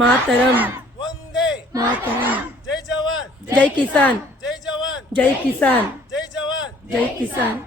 मातरम मातरम जय जवान जय किसान जय जवान जय किसान जय जवान जय किसान.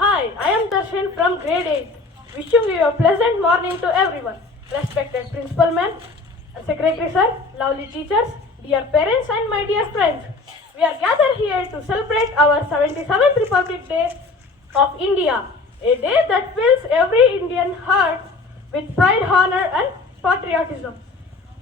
Hi, I am Darshan from grade 8. Wishing you a pleasant morning to everyone. Respected Principal Ma'am, Secretary Sir, lovely teachers, dear parents and my dear friends. We are gathered here to celebrate our 77th Republic Day of India. A day that fills every Indian heart with pride, honor and patriotism.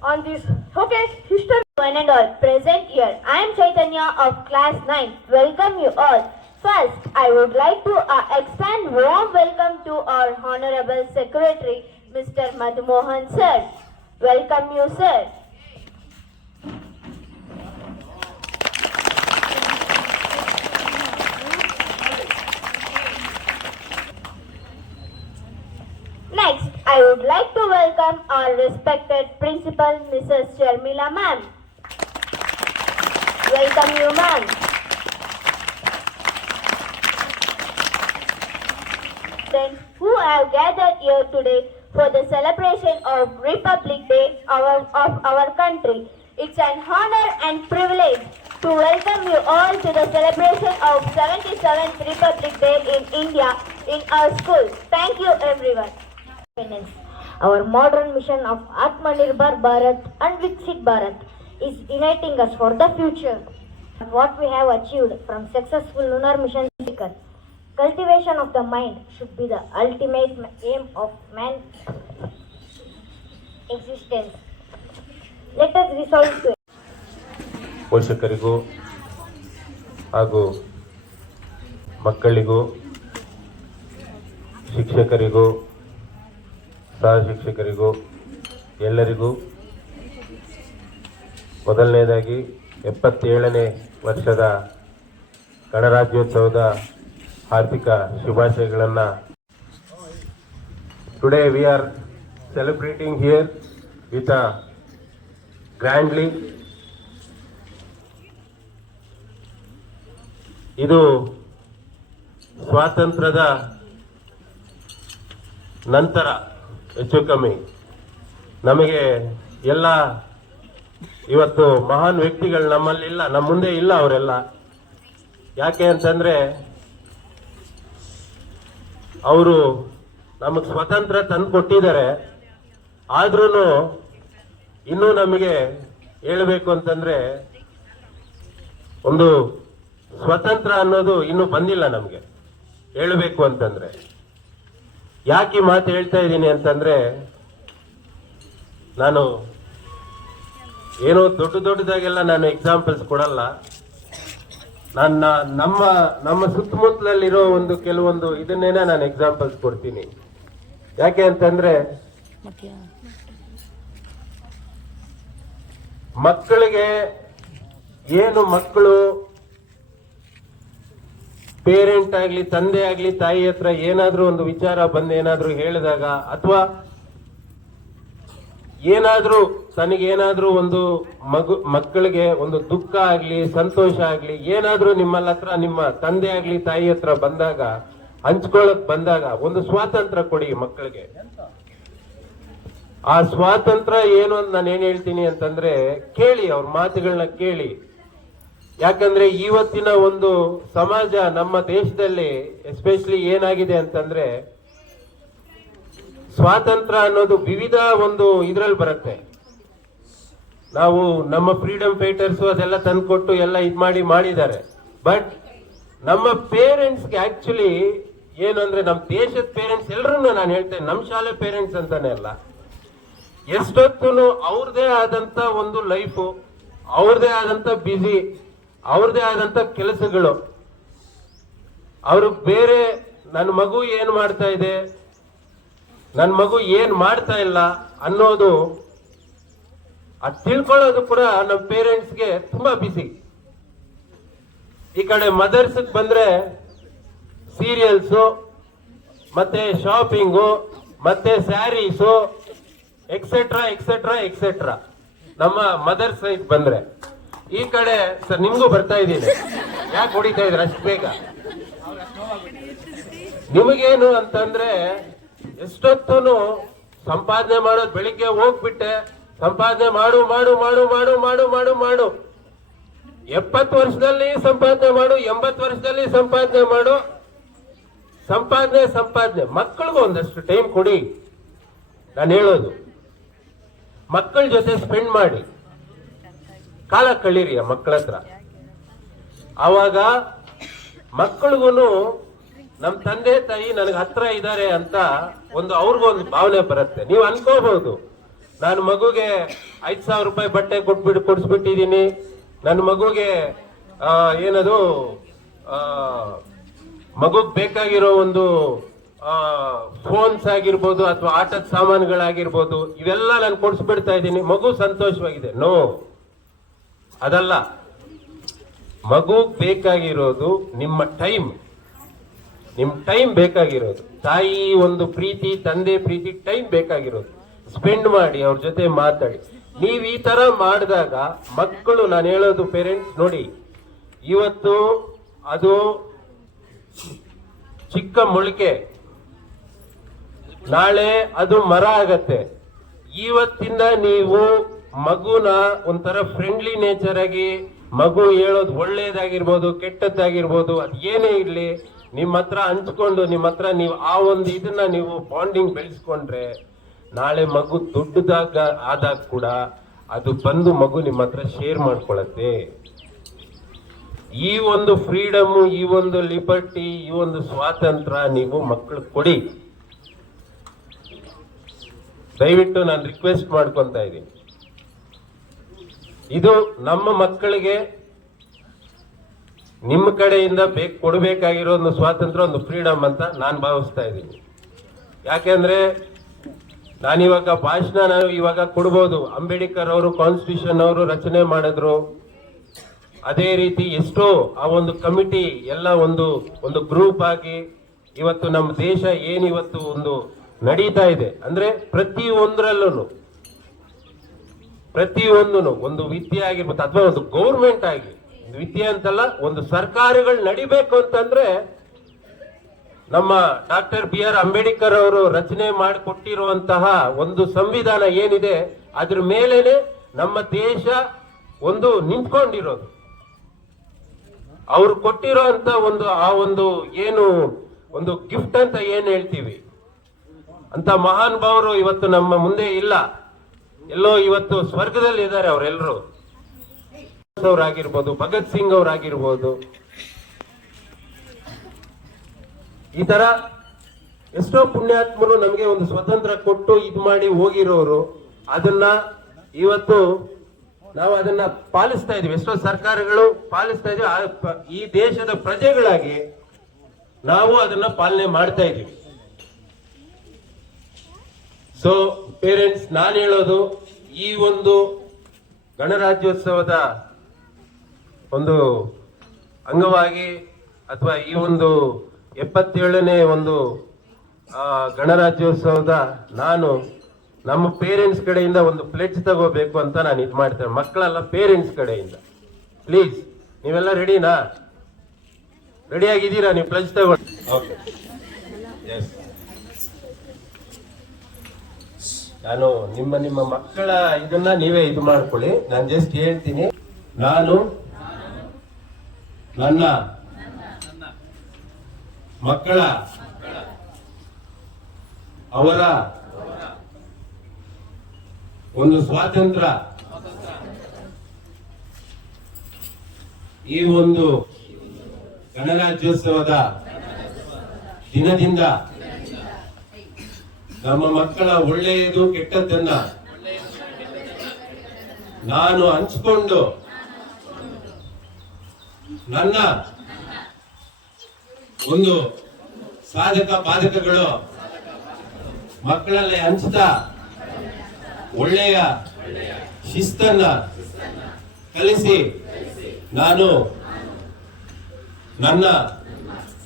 On this showcase history. One and all present here. I am Chaitanya of class 9. Welcome you all. First, I would like to extend warm welcome to our Honorable Secretary, Mr. Madhu Mohan Sir. Welcome you, sir. Next, I would like to welcome our respected Principal, Mrs. Sharmila Ma'am. Welcome you, ma'am. Who have gathered here today for the celebration of Republic Day of our country. It's an honor and privilege to welcome you all to the celebration of 77th Republic Day in India in our school. Thank you everyone. Our modern mission of Atmanirbhar Bharat and Viksit Bharat is uniting us for the future. What we have achieved from successful lunar mission seeker. Cultivation of the mind should be the ultimate aim of man's existence. Let us resolve to it. ಪೋಷಕರಿಗೂ ಹಾಗೂ ಮಕ್ಕಳಿಗೂ ಶಿಕ್ಷಕರಿಗೂ ಸಹ ಶಿಕ್ಷಕರಿಗೂ ಎಲ್ಲರಿಗೂ ಮೊದಲನೇದಾಗಿ 77ನೇ ವರ್ಷದ ಗಣರಾಜ್ಯೋತ್ಸವದ ಹಾರ್ದಿಕ ಶುಭಾಶಯಗಳನ್ನು. Today we are celebrating here with a grandly. ಇದು ಸ್ವಾತಂತ್ರ್ಯದ ನಂತರ ಹೆಚ್ಚು ಕಮ್ಮಿ ನಮಗೆ ಎಲ್ಲ ಇವತ್ತು ಮಹಾನ್ ವ್ಯಕ್ತಿಗಳು ನಮ್ಮಲ್ಲಿಲ್ಲ, ನಮ್ಮ ಮುಂದೆ ಇಲ್ಲ ಅವರೆಲ್ಲ. ಯಾಕೆ ಅಂತಂದ್ರೆ ಅವರು ನಮಗೆ ಸ್ವತಂತ್ರ ತಂದು ಕೊಟ್ಟಿದ್ದಾರೆ. ಆದ್ರೂ ಇನ್ನೂ ನಮಗೆ ಹೇಳಬೇಕು ಅಂತಂದ್ರೆ ಒಂದು ಸ್ವತಂತ್ರ ಅನ್ನೋದು ಇನ್ನೂ ಬಂದಿಲ್ಲ ನಮಗೆ ಹೇಳಬೇಕು ಅಂತಂದ್ರೆ. ಯಾಕೆ ಮಾತು ಹೇಳ್ತಾ ಇದ್ದೀನಿ ಅಂತಂದ್ರೆ, ನಾನು ಏನೋ ದೊಡ್ಡದಾಗೆಲ್ಲ ನಾನು ಎಕ್ಸಾಂಪಲ್ಸ್ ಕೊಡಲ್ಲ. ನಮ್ಮ ಸುತ್ತಮುತ್ತಲಲ್ಲಿರೋ ಒಂದು ಕೆಲವೊಂದು ಇದನ್ನೇನೆ ನಾನು ಎಕ್ಸಾಂಪಲ್ಸ್ ಕೊಡ್ತೀನಿ. ಯಾಕೆ ಅಂತಂದ್ರೆ ಮಕ್ಕಳಿಗೆ ಏನು ಮಕ್ಕಳು ಪೇರೆಂಟ್ ಆಗ್ಲಿ ತಂದೆ ಆಗ್ಲಿ ತಾಯಿ ಹತ್ರ ಏನಾದ್ರೂ ಒಂದು ವಿಚಾರ ಬಂದು ಏನಾದ್ರೂ ಹೇಳಿದಾಗ ಅಥವಾ ಏನಾದ್ರೂ ತನಗೇನಾದ್ರೂ ಒಂದು ಮಕ್ಕಳಿಗೆ ಒಂದು ದುಃಖ ಆಗ್ಲಿ ಸಂತೋಷ ಆಗ್ಲಿ ಏನಾದ್ರೂ ನಿಮ್ಮಲ್ಲ ಹತ್ರ ನಿಮ್ಮ ತಂದೆ ಆಗ್ಲಿ ತಾಯಿ ಹತ್ರ ಬಂದಾಗ ಹಂಚ್ಕೊಳ್ಳಕ್ ಬಂದಾಗ ಒಂದು ಸ್ವಾತಂತ್ರ್ಯ ಕೊಡಿ ಮಕ್ಕಳಿಗೆ. ಆ ಸ್ವಾತಂತ್ರ್ಯ ಏನು ಅಂತ ನಾನು ಏನ್ ಹೇಳ್ತೀನಿ ಅಂತಂದ್ರೆ, ಕೇಳಿ ಅವ್ರ ಮಾತುಗಳನ್ನ ಕೇಳಿ. ಯಾಕಂದ್ರೆ ಇವತ್ತಿನ ಒಂದು ಸಮಾಜ ನಮ್ಮ ದೇಶದಲ್ಲಿ ಎಸ್ಪೆಷಲಿ ಏನಾಗಿದೆ ಅಂತಂದ್ರೆ, ಸ್ವಾತಂತ್ರ್ಯ ಅನ್ನೋದು ವಿವಿಧ ಒಂದು ಇದ್ರಲ್ಲಿ ಬರುತ್ತೆ. ನಾವು ನಮ್ಮ ಫ್ರೀಡಮ್ ಫೈಟರ್ಸ್ ಅದೆಲ್ಲ ತಂದ್ಕೊಟ್ಟು ಎಲ್ಲ ಇದು ಮಾಡಿದ್ದಾರೆ. ಬಟ್ ನಮ್ಮ ಪೇರೆಂಟ್ಸ್ಗೆ ಆಕ್ಚುಲಿ ಏನು ಅಂದ್ರೆ ನಮ್ಮ ದೇಶದ ಪೇರೆಂಟ್ಸ್ ಎಲ್ಲರೂ ನಾನು ಹೇಳ್ತೇನೆ, ನಮ್ಮ ಶಾಲೆ ಪೇರೆಂಟ್ಸ್ ಅಂತಾನೆ ಅಲ್ಲ, ಎಷ್ಟೊತ್ತು ಅವ್ರದೇ ಆದಂತ ಒಂದು ಲೈಫು, ಅವ್ರದೇ ಆದಂತ ಬಿಸಿ, ಅವ್ರದೇ ಆದಂತ ಕೆಲಸಗಳು, ಅವರು ಬೇರೆ ನನ್ನ ಮಗು ಏನ್ ಮಾಡ್ತಾ ಇದೆ, ನನ್ನ ಮಗು ಏನ್ ಮಾಡ್ತಾ ಇಲ್ಲ ಅನ್ನೋದು ಅದು ತಿಳ್ಕೊಳ್ಳೋದು ಕೂಡ ನಮ್ಮ ಪೇರೆಂಟ್ಸ್ಗೆ ತುಂಬಾ ಬಿಸಿ. ಈ ಕಡೆ ಮದರ್ಸ್ ಬಂದ್ರೆ ಸೀರಿಯಲ್ಸು, ಮತ್ತೆ ಶಾಪಿಂಗು, ಮತ್ತೆ ಸ್ಯಾರೀಸು, ಎಕ್ಸೆಟ್ರಾ ಎಕ್ಸೆಟ್ರಾ ಎಕ್ಸೆಟ್ರಾ. ನಮ್ಮ ಮದರ್ ಸೈಡ್ ಬಂದ್ರೆ ಈ ಕಡೆ ಸರ್ ನಿಮ್ಗೂ ಬರ್ತಾ ಇದ್ದೀನಿ, ಯಾಕೆ ಹೊಡಿತಾ ಇದ್ರೆ ಅಷ್ಟು ಬೇಗ? ನಿಮಗೇನು ಅಂತಂದ್ರೆ ಎಷ್ಟೊತ್ತೂ ಸಂಪಾದನೆ ಮಾಡೋದು, ಬೆಳಿಗ್ಗೆ ಹೋಗ್ಬಿಟ್ಟೆ ಸಂಪಾದನೆ ಮಾಡು ಮಾಡು ಮಾಡು ಮಾಡು ಮಾಡು ಮಾಡು ಮಾಡು, 70 ವರ್ಷದಲ್ಲಿ ಸಂಪಾದನೆ ಮಾಡು, 80 ವರ್ಷದಲ್ಲಿ ಸಂಪಾದನೆ ಮಾಡು, ಸಂಪಾದನೆ. ಮಕ್ಕಳಿಗೂ ಒಂದಷ್ಟು ಟೈಮ್ ಕೊಡಿ. ನಾನು ಹೇಳೋದು, ಮಕ್ಕಳ ಜೊತೆ ಸ್ಪೆಂಡ್ ಮಾಡಿ, ಕಾಲ ಕಳೀರಿ ಆ ಮಕ್ಕಳ ಹತ್ರ. ಆವಾಗ ಮಕ್ಕಳಿಗೂ ನಮ್ಮ ತಂದೆ ತಾಯಿ ನನಗೆ ಹತ್ರ ಇದ್ದಾರೆ ಅಂತ ಅವ್ರಿಗೊಂದು ಭಾವನೆ ಬರುತ್ತೆ. ನೀವು ಅನ್ಕೋಬಹುದು, ನಾನು ಮಗುಗೆ 5,000 ರೂಪಾಯಿ ಬಟ್ಟೆ ಕೊಡಿಸ್ಬಿಟ್ಟಿದ್ದೀನಿ, ನನ್ನ ಮಗುಗೆ ಏನದು ಮಗುಗ್ ಬೇಕಾಗಿರೋ ಒಂದು ಫೋನ್ಸ್ ಆಗಿರ್ಬೋದು ಅಥವಾ ಆಟದ ಸಾಮಾನುಗಳಾಗಿರ್ಬೋದು, ಇವೆಲ್ಲ ನಾನು ಕೊಡಿಸ್ಬಿಡ್ತಾ ಇದ್ದೀನಿ, ಮಗು ಸಂತೋಷವಾಗಿದೆ. ನೋ, ಅದಲ್ಲ. ಮಗು ಬೇಕಾಗಿರೋದು ನಿಮ್ಮ ಟೈಮ್ ಬೇಕಾಗಿರೋದು. ತಾಯಿ ಒಂದು ಪ್ರೀತಿ, ತಂದೆ ಪ್ರೀತಿ, ಟೈಮ್ ಬೇಕಾಗಿರೋದು. ಸ್ಪೆಂಡ್ ಮಾಡಿ, ಅವ್ರ ಜೊತೆ ಮಾತಾಡಿ. ನೀವು ಈ ತರ ಮಾಡಿದಾಗ ಮಕ್ಕಳು, ನಾನು ಹೇಳೋದು ಪೇರೆಂಟ್ಸ್ ನೋಡಿ, ಇವತ್ತು ಅದು ಚಿಕ್ಕ ಮೊಳಕೆ, ನಾಳೆ ಅದು ಮರ ಆಗತ್ತೆ. ಇವತ್ತಿಂದ ನೀವು ಮಗುನ ಒಂಥರ ಫ್ರೆಂಡ್ಲಿ ನೇಚರ್ ಆಗಿ, ಮಗು ಹೇಳೋದು ಒಳ್ಳೇದಾಗಿರ್ಬೋದು ಕೆಟ್ಟದ್ದಾಗಿರ್ಬೋದು, ಅದು ಏನೇ ಇರ್ಲಿ ನಿಮ್ಮ ಹತ್ರ ಹಂಚ್ಕೊಂಡು, ನಿಮ್ಮ ಹತ್ರ ನೀವು ಆ ಒಂದು ಇದನ್ನ ನೀವು ಬಾಂಡಿಂಗ್ ಬೆಳೆಸ್ಕೊಂಡ್ರೆ, ನಾಳೆ ಮಗು ದೊಡ್ಡದಾಗ ಆದಾಗ ಕೂಡ ಅದು ಬಂದು ಮಗು ನಿಮ್ಮ ಹತ್ರ ಶೇರ್ ಮಾಡ್ಕೊಳತ್ತೆ. ಈ ಒಂದು ಫ್ರೀಡಮ್, ಈ ಒಂದು ಲಿಬರ್ಟಿ, ಈ ಒಂದು ಸ್ವಾತಂತ್ರ್ಯ ನೀವು ಮಕ್ಕಳು ಕೊಡಿ. ದಯವಿಟ್ಟು ನಾನು ರಿಕ್ವೆಸ್ಟ್ ಮಾಡ್ಕೊಂತ ಇದ್ದೀನಿ. ಇದು ನಮ್ಮ ಮಕ್ಕಳಿಗೆ ನಿಮ್ಮ ಕಡೆಯಿಂದ ಕೊಡಬೇಕಾಗಿರೋ ಒಂದು ಸ್ವಾತಂತ್ರ್ಯ, ಒಂದು ಫ್ರೀಡಮ್ ಅಂತ ನಾನು ಭಾವಿಸ್ತಾ ಇದ್ದೀನಿ. ಯಾಕೆಂದ್ರೆ ನಾನಿವಾಗ ಭಾಷಣ ಇವಾಗ ಕೊಡ್ಬೋದು. ಅಂಬೇಡ್ಕರ್ ಅವರು ಕಾನ್ಸ್ಟಿಟ್ಯೂಷನ್ ಅವರು ರಚನೆ ಮಾಡಿದ್ರು. ಅದೇ ರೀತಿ ಎಷ್ಟೋ ಆ ಒಂದು ಕಮಿಟಿ ಎಲ್ಲ ಒಂದು ಗ್ರೂಪ್ ಆಗಿ ಇವತ್ತು ನಮ್ಮ ದೇಶ ಏನಿವತ್ತು ಒಂದು ನಡೀತಾ ಇದೆ ಅಂದ್ರೆ ಪ್ರತಿಯೊಂದರಲ್ಲೂ ಒಂದು ವಿದ್ಯೆ ಆಗಿರ್ಬೋದು ಅಥವಾ ಒಂದು ಗೌರ್ಮೆಂಟ್ ಆಗಿ, ವಿದ್ಯೆ ಅಂತಲ್ಲ, ಒಂದು ಸರ್ಕಾರಗಳು ನಡಿಬೇಕು ಅಂತಂದ್ರೆ ನಮ್ಮ ಡಾಕ್ಟರ್ BR ಅಂಬೇಡ್ಕರ್ ಅವರು ರಚನೆ ಮಾಡಿಕೊಟ್ಟಿರುವಂತಹ ಒಂದು ಸಂವಿಧಾನ ಏನಿದೆ ಅದ್ರ ಮೇಲೇನೆ ನಮ್ಮ ದೇಶ ಒಂದು ನಿಂತ್ಕೊಂಡಿರೋದು. ಅವ್ರು ಕೊಟ್ಟಿರೋಂತ ಏನು ಒಂದು ಗಿಫ್ಟ್ ಅಂತ ಏನ್ ಹೇಳ್ತೀವಿ ಅಂತ ಮಹಾನ್ ಭಾವರು ಇವತ್ತು ನಮ್ಮ ಮುಂದೆ ಇಲ್ಲ, ಎಲ್ಲೋ ಇವತ್ತು ಸ್ವರ್ಗದಲ್ಲಿ ಇದ್ದಾರೆ ಅವರೆಲ್ಲರೂ. ಅವರಾಗಿರ್ಬೋದು, ಭಗತ್ ಸಿಂಗ್ ಅವರಾಗಿರ್ಬೋದು, ಈ ತರ ಎಷ್ಟೋ ಪುಣ್ಯಾತ್ಮರು ನಮಗೆ ಒಂದು ಸ್ವತಂತ್ರ ಕೊಟ್ಟು ಇದು ಮಾಡಿ ಹೋಗಿರೋರು. ಅದನ್ನ ಇವತ್ತು ನಾವು ಅದನ್ನ ಪಾಲಿಸ್ತಾ ಇದೀವಿ, ಎಷ್ಟೋ ಸರ್ಕಾರಗಳು ಪಾಲಿಸ್ತಾ ಇದೀವಿ. ಈ ದೇಶದ ಪ್ರಜೆಗಳಾಗಿ ನಾವು ಅದನ್ನ ಪಾಲನೆ ಮಾಡ್ತಾ ಇದೀವಿ. ಸೊ ಪೇರೆಂಟ್ಸ್, ನಾನು ಹೇಳೋದು, ಈ ಒಂದು ಗಣರಾಜ್ಯೋತ್ಸವದ ಒಂದು ಅಂಗವಾಗಿ ಅಥವಾ ಈ ಒಂದು 77ನೇ ಒಂದು ಗಣರಾಜ್ಯೋತ್ಸವದ ನಾನು ನಮ್ಮ ಪೇರೆಂಟ್ಸ್ ಕಡೆಯಿಂದ ಒಂದು ಪ್ಲೆಡ್ಜ್ ತಗೋಬೇಕು ಅಂತ ನಾನು ಇದು ಮಾಡ್ತೇನೆ. ಮಕ್ಕಳೆಲ್ಲ ಪೇರೆಂಟ್ಸ್ ಕಡೆಯಿಂದ ಪ್ಲೀಸ್, ನೀವೆಲ್ಲ ರೆಡಿನಾ? ರೆಡಿಯಾಗಿದ್ದೀರಾ? ನೀವು ಪ್ಲೆಡ್ಜ್ ತಗೊಂಡು ಓಕೆ. ಎಸ್, ನಾನು ನಿಮ್ಮ ಮಕ್ಕಳ ಇದನ್ನ ನೀವೇ ಇದು ಮಾಡ್ಕೊಳ್ಳಿ. ನಾನು ಜಸ್ಟ್ ಹೇಳ್ತೀನಿ. ನಾನು ನನ್ನ ಮಕ್ಕಳ ಅವರ ಒಂದು ಸ್ವಾತಂತ್ರ್ಯ ಈ ಒಂದು ಗಣರಾಜ್ಯೋತ್ಸವದ ದಿನದಿಂದ ನಮ್ಮ ಮಕ್ಕಳ ಒಳ್ಳೆಯದು ಕೆಟ್ಟದ್ದನ್ನ ನಾನು ಹಂಚಿಕೊಂಡು ನನ್ನ ಒಂದು ಸಾಧಕ ಬಾಧಕಗಳು ಮಕ್ಕಳಲ್ಲಿ ಹಂಚ್ತಾ ಒಳ್ಳೆಯ ಶಿಸ್ತನ್ನ ಕಲಿಸಿ ನಾನು ನನ್ನ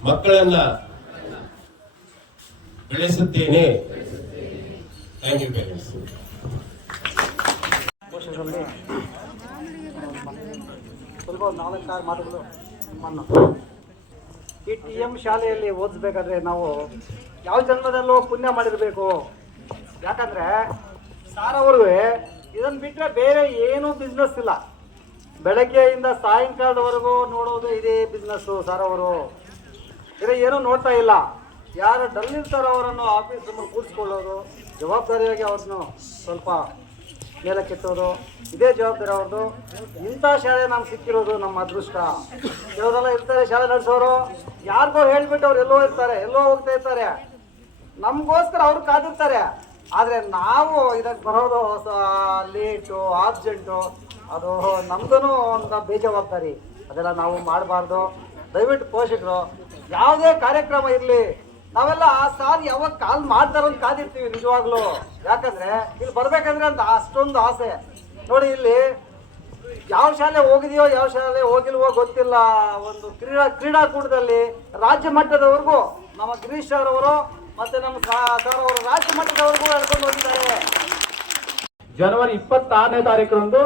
ಮಕ್ಕಳನ್ನ ಬೆಳೆಸುತ್ತೇನೆ. Thank you parents. ಸ್ವಲ್ಪ 4-6 ಮಾತುಗಳು ನಿಮ್ಮನ್ನು ಈ TM ಶಾಲೆಯಲ್ಲಿ ಓದಿಸ್ಬೇಕಾದ್ರೆ ನಾವು ಯಾವ ಜನ್ಮದಲ್ಲೂ ಪುಣ್ಯ ಮಾಡಿರಬೇಕು. ಯಾಕಂದರೆ ಸಾರ್ ಅವ್ರಿಗೆ ಇದನ್ನು ಬಿಟ್ಟರೆ ಬೇರೆ ಏನೂ ಬಿಸ್ನೆಸ್ ಇಲ್ಲ. ಬೆಳಗ್ಗೆಯಿಂದ ಸಾಯಂಕಾಲದವರೆಗೂ ನೋಡೋದು ಇದೇ ಬಿಸ್ನೆಸ್ಸು. ಸಾರ್ ಅವರು ಬೇರೆ ಏನೂ ನೋಡ್ತಾ ಇಲ್ಲ. ಯಾರು ಡಲ್ ಇರ್ತಾರೋ ಅವರನ್ನು ಆಫೀಸ್ ರೂಮಲ್ಲಿ ಕೂರಿಸ್ಕೊಳ್ಳೋದು, ಜವಾಬ್ದಾರಿಯಾಗಿ ಅವ್ರನ್ನು ಸ್ವಲ್ಪ ಮೇಲೆ ಕೆತ್ತೋದು, ಇದೇ ಜವಾಬ್ದಾರಿ ಅವ್ರದ್ದು. ಇಂಥ ಶಾಲೆ ನಮ್ಗೆ ಸಿಕ್ಕಿರೋದು ನಮ್ಮ ಅದೃಷ್ಟ. ಕೆಲವರೆಲ್ಲ ಇರ್ತಾರೆ ಶಾಲೆ ನಡೆಸೋರು, ಯಾರಿಗೋ ಹೇಳ್ಬಿಟ್ಟು ಅವ್ರು ಎಲ್ಲೋ ಇರ್ತಾರೆ, ಎಲ್ಲೋ ಹೋಗ್ತಾ ಇರ್ತಾರೆ, ನಮಗೋಸ್ಕರ ಅವ್ರು ಕಾದಿರ್ತಾರೆ. ಆದರೆ ನಾವು ಇದಕ್ಕೆ ಬರೋದು ಲೇಟು, ಆಬ್ಸೆಂಟು, ಅದು ನಮ್ದು ಒಂದು ಬೇಜವಾಬ್ದಾರಿ. ಅದೆಲ್ಲ ನಾವು ಮಾಡಬಾರ್ದು. ದಯವಿಟ್ಟು ಪೋಷಕರು ಯಾವುದೇ ಕಾರ್ಯಕ್ರಮ ಇರಲಿ, ನಾವೆಲ್ಲ ಸಾರ್ ಯಾವಾಗ ಕಾಲ್ ಮಾಡ್ತಾರೋ ಅಂತ ಕಾದಿರ್ತೀವಿ ನಿಜವಾಗ್ಲೂ. ಯಾಕಂದರೆ ಇಲ್ಲಿ ಬರಬೇಕಂದ್ರೆ ಅಂತ ಅಷ್ಟೊಂದು ಆಸೆ. ನೋಡಿ, ಇಲ್ಲಿ ಯಾವ ಶಾಲೆ ಹೋಗಿದೆಯೋ ಯಾವ ಶಾಲೆ ಹೋಗಿಲ್ವೋ ಗೊತ್ತಿಲ್ಲ, ಒಂದು ಕ್ರೀಡಾಕೂಟದಲ್ಲಿ ರಾಜ್ಯ ಮಟ್ಟದವರೆಗೂ ನಮ್ಮ ಗಿರೀಶ್ ಸರ್ ಅವರು ಮತ್ತು ನಮ್ಮ ಸರ್ ಅವರು ರಾಜ್ಯ ಮಟ್ಟದವರೆಗೂ ಹೇಳ್ಕೊಂಡು ಹೋಗಿದ್ದಾರೆ. ಜನವರಿ 26ನೇ ತಾರೀಕರಂದು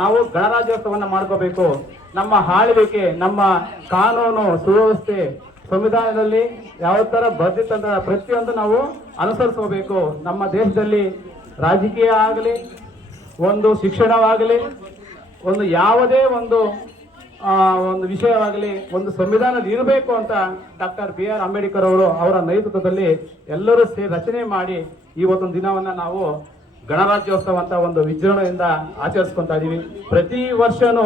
ನಾವು ಗಣರಾಜ್ಯೋತ್ಸವವನ್ನು ಮಾಡ್ಕೋಬೇಕು. ನಮ್ಮ ಆಳ್ವಿಕೆ, ನಮ್ಮ ಕಾನೂನು ಸುವ್ಯವಸ್ಥೆ, ಸಂವಿಧಾನದಲ್ಲಿ ಯಾವ ಥರ ಬರ್ದಿತ್ತಂತ ಪ್ರತಿಯೊಂದು ನಾವು ಅನುಸರಿಸಬೇಕು. ನಮ್ಮ ದೇಶದಲ್ಲಿ ರಾಜಕೀಯ ಆಗಲಿ, ಒಂದು ಶಿಕ್ಷಣವಾಗಲಿ, ಒಂದು ಯಾವುದೇ ಒಂದು ವಿಷಯವಾಗಲಿ ಒಂದು ಸಂವಿಧಾನದಲ್ಲಿ ಇರಬೇಕು ಅಂತ ಡಾಕ್ಟರ್ BR ಅಂಬೇಡ್ಕರ್ ಅವರು ಅವರ ನೇತೃತ್ವದಲ್ಲಿ ಎಲ್ಲರೂ ರಚನೆ ಮಾಡಿ ಇವತ್ತೊಂದು ದಿನವನ್ನು ನಾವು ಗಣರಾಜ್ಯೋತ್ಸವ ಅಂತ ಒಂದು ವಿಜೃಂಭಣೆಯಿಂದ ಆಚರಿಸ್ಕೊತಾ ಇದೀವಿ. ಪ್ರತಿ ವರ್ಷನೂ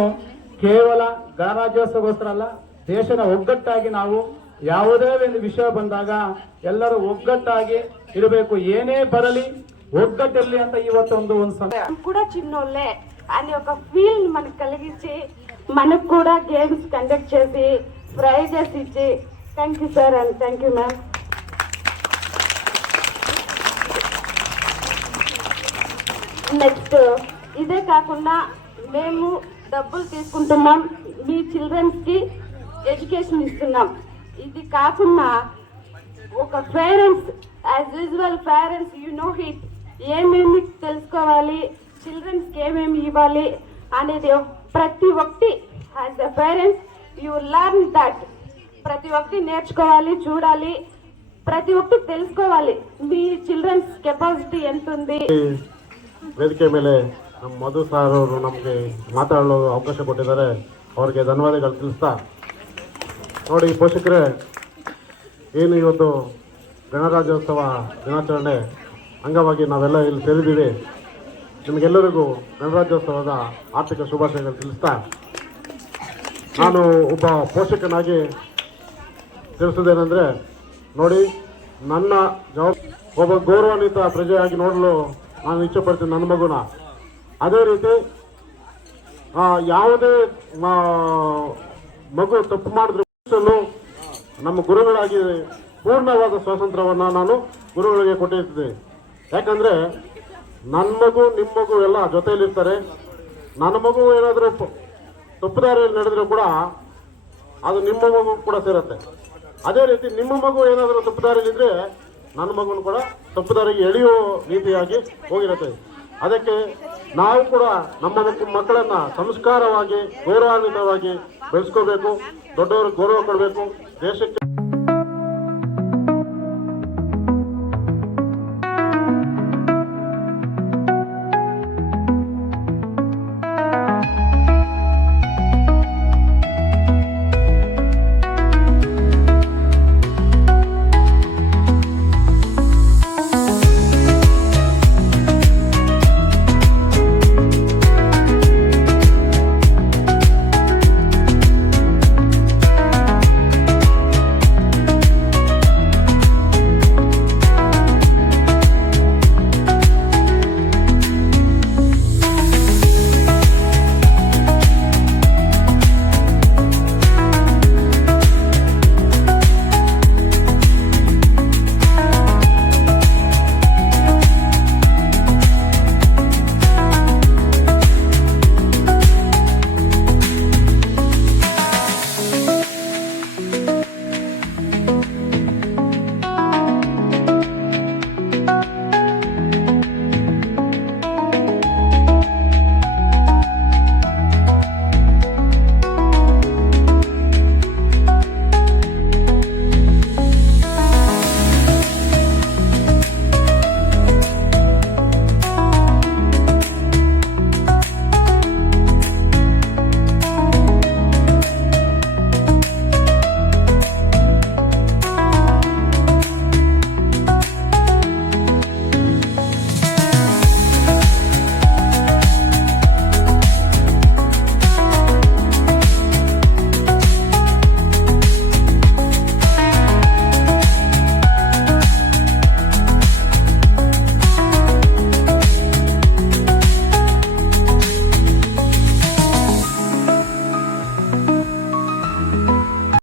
ಕೇವಲ ಗಣರಾಜ್ಯೋತ್ಸವಗೋಸ್ಕರ ಅಲ್ಲ, ದೇಶದ ಒಗ್ಗಟ್ಟಾಗಿ ನಾವು ಯಾವುದೇ ಒಂದು ವಿಷಯ ಬಂದಾಗ ಎಲ್ಲರೂ ఒగ్గట్టాಗಿ ఇరಬೇಕು. ఏనే బరలి ఒగ్గట్టిరలి అంత ఇవొందు కూడా చిన్నోళ్ళే అని ఒక ఫీల్ మనకు కలిగించి మనకు కూడా గేమ్స్ కండక్ట్ చేసి ప్రైజెస్ ఇచ్చి thank you sir and thank you ma'am. Next ఇదే కాకుండా మేము డబ్బులు తీసుకుంటున్నాం, మీ చిల్డ్రన్స్కి ఎడ్యుకేషన్ ఇస్తున్నాం. ఇది కాకుండా ఒక parents as usual parents you know hit ఏమేమి తెలుసుకోవాలి, చిల్డ్రన్స్కి ఏమేమి ఇవ్వాలి అనేది ప్రతి ఒక్కటి as a parents you learn that. ప్రతి ఒక్కటి నేర్చుకోవాలి, చూడాలి, ప్రతి ఒక్కటి తెలుసుకోవాలి మీ చిల్డ్రన్స్ కెపాసిటీ ఎంత ఉంది. ವೇದಿಕೆ ಮೇಲೆ ನಮ್ಮ ಮಧು ಸಾರ್ ಅವರು ನಮಗೆ ಮಾತಾಡಲು ಅವಕಾಶ ಕೊಟ್ಟಿದ್ದಾರೆ, ಅವರಿಗೆ ಧನ್ಯವಾದಗಳು ತಿಳಿಸ್ತಾ, ನೋಡಿ ಪೋಷಕರೇ, ಏನು ಇವತ್ತು ಗಣರಾಜ್ಯೋತ್ಸವ ದಿನಾಚರಣೆ ಅಂಗವಾಗಿ ನಾವೆಲ್ಲ ಇಲ್ಲಿ ಸೇರಿದ್ದೀವಿ. ನಿಮಗೆಲ್ಲರಿಗೂ ಗಣರಾಜ್ಯೋತ್ಸವದ ಆರ್ಥಿಕ ಶುಭಾಶಯಗಳು ತಿಳಿಸ್ತಾ, ನಾನು ಒಬ್ಬ ಪೋಷಕನಾಗಿ ತಿಳಿಸೋದೇನೆಂದರೆ, ನೋಡಿ, ನನ್ನ ಒಬ್ಬ ಗೌರವಾನ್ವಿತ ಪ್ರಜೆಯಾಗಿ ನೋಡಲು ನಾನು ಇಚ್ಛೆ ಪಡ್ತೀನಿ ನನ್ನ ಮಗುನ. ಅದೇ ರೀತಿ ಯಾವುದೇ ಮಗು ತಪ್ಪು ಮಾಡಿದ್ರೆ ನಮ್ಮ ಗುರುಗಳಾಗಿ ಪೂರ್ಣವಾದ ಸ್ವಾತಂತ್ರ್ಯವನ್ನು ನಾನು ಗುರುಗಳಿಗೆ ಕೊಟ್ಟಿರ್ತೀನಿ. ಯಾಕಂದರೆ ನನ್ನ ಮಗು ನಿಮ್ಮ ಮಗು ಎಲ್ಲ ಜೊತೆಯಲ್ಲಿರ್ತಾರೆ. ನನ್ನ ಮಗು ಏನಾದರೂ ತಪ್ಪು ದಾರಿಯಲ್ಲಿ ನಡೆದರೂ ಕೂಡ ಅದು ನಿಮ್ಮ ಮಗು ಕೂಡ ಸೇರುತ್ತೆ. ಅದೇ ರೀತಿ ನಿಮ್ಮ ಮಗು ಏನಾದರೂ ತಪ್ಪು ದಾರಿಯಲ್ಲಿದ್ದರೆ ನನ್ನ ಮಗುನು ಕೂಡ ತಪ್ಪು ದಾರಿಗೆ ಎಳೆಯುವ ರೀತಿಯಾಗಿ ಹೋಗಿರುತ್ತೆ. ಅದಕ್ಕೆ ನಾವು ಕೂಡ ನಮ್ಮ ಮಕ್ಕಳನ್ನು ಸಂಸ್ಕಾರವಾಗಿ ಗೌರವಾನ್ವಿತವಾಗಿ ಬೆಳೆಸ್ಕೋಬೇಕು, ದೊಡ್ಡವ್ರಿಗೆ ಗೌರವ ಕೊಡಬೇಕು, ದೇಶಕ್ಕೆ